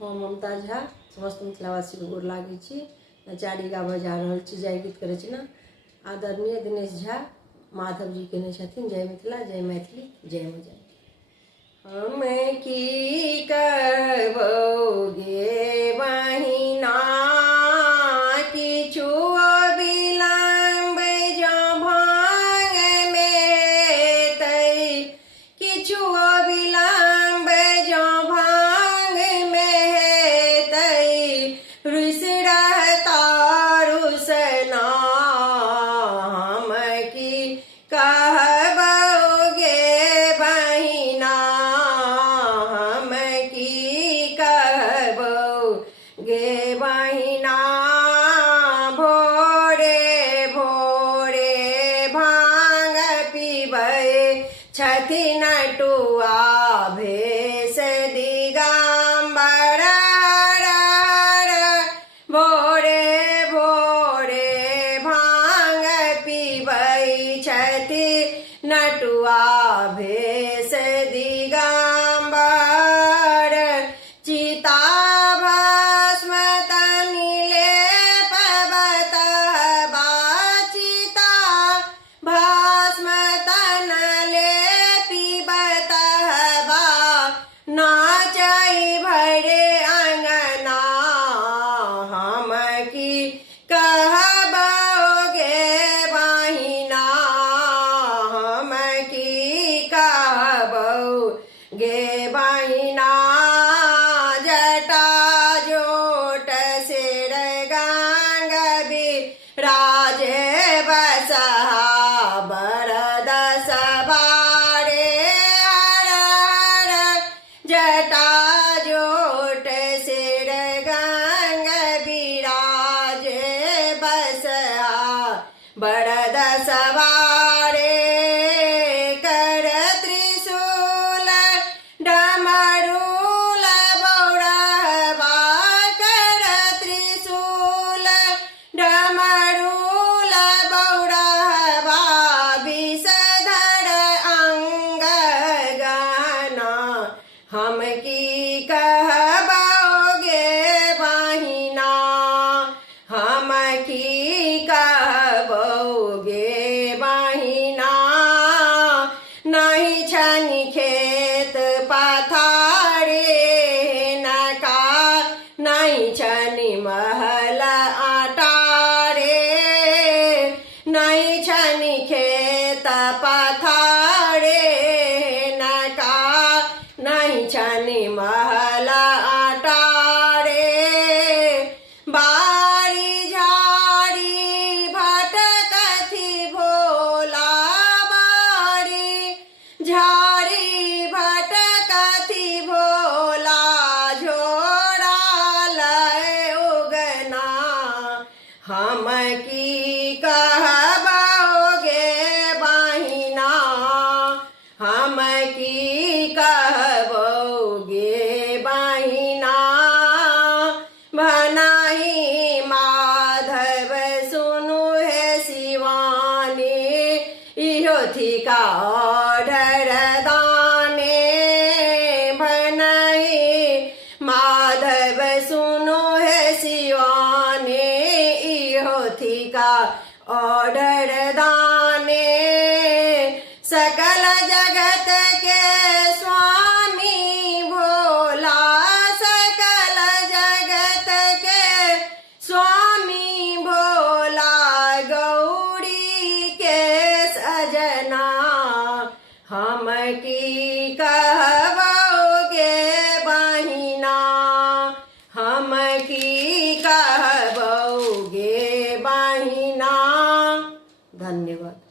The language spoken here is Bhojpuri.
हम ममता झा समस्त मिथिलावासी को गोर लागे छी। चारी गाबऽ जा रहल छी, जय गीत करे छी ना। आदरणीय दिनेश झा माधव जी कहने छथिन, जय मिथिला, जय मैथिली, जय मजा। हम की कहबोगे बहिना, किछु विलम्ब जँ भांग में तै, किछु विलम्ब जँ भांग में तै, रुस रहता रुसना। हम की कहबोगे बहिना, हम की कहबोगे बहिना, भोरे भोरे भांग पीबै छथिन टुआ भेष दिगंबर। भोरे भोरे भांग पीबै छथिन टुआ भेष दिगंबर। चिता भस्म तनि लेपबतः बा, चिता भस्म तन लेपिबतः बा, नाचै भरे अंगना। हम की कहबोगे बहिना, हम की कहबोगे बहिना, जटा जोट सिर गंग बिराजे बसहा, बरद सवारे हर। जटा जोट सिर गंग बिराजे बसहा, बरद सवारे कर त्रिशूल डमरूल बौरहबा, कर त्रिशूल डमरूल बौरहबा, विषधर अंग गहना। हम की कहबोगे बहिना, हम की कहबोगे बहिना, नहीं छनि खेत पथारे नका, नहीं छनि महल अटारे, नहीं छनि खेत पथारे नका, नहीं छनि महल अटारे। बारी झाड़ी भटकथि भोला, बारी झाड़ी भटकथि भोला, झोरा लय उगना। हम की कहबोगे बहिना, हम की कहबोगे बहिना, भनाही माधव सुनु हे शिवानी, इहो थिका ऑर्डर दाने। भनाही माधव सुनु हे शिवानी, इहो थिका ऑर्डर दाने। सकल जगत के स्वामी भोला, सकल जगत के स्वामी भोला, गौरी के सजना। हम की कहबोगे बहिना, हम की कहबोगे बहिना। धन्यवाद।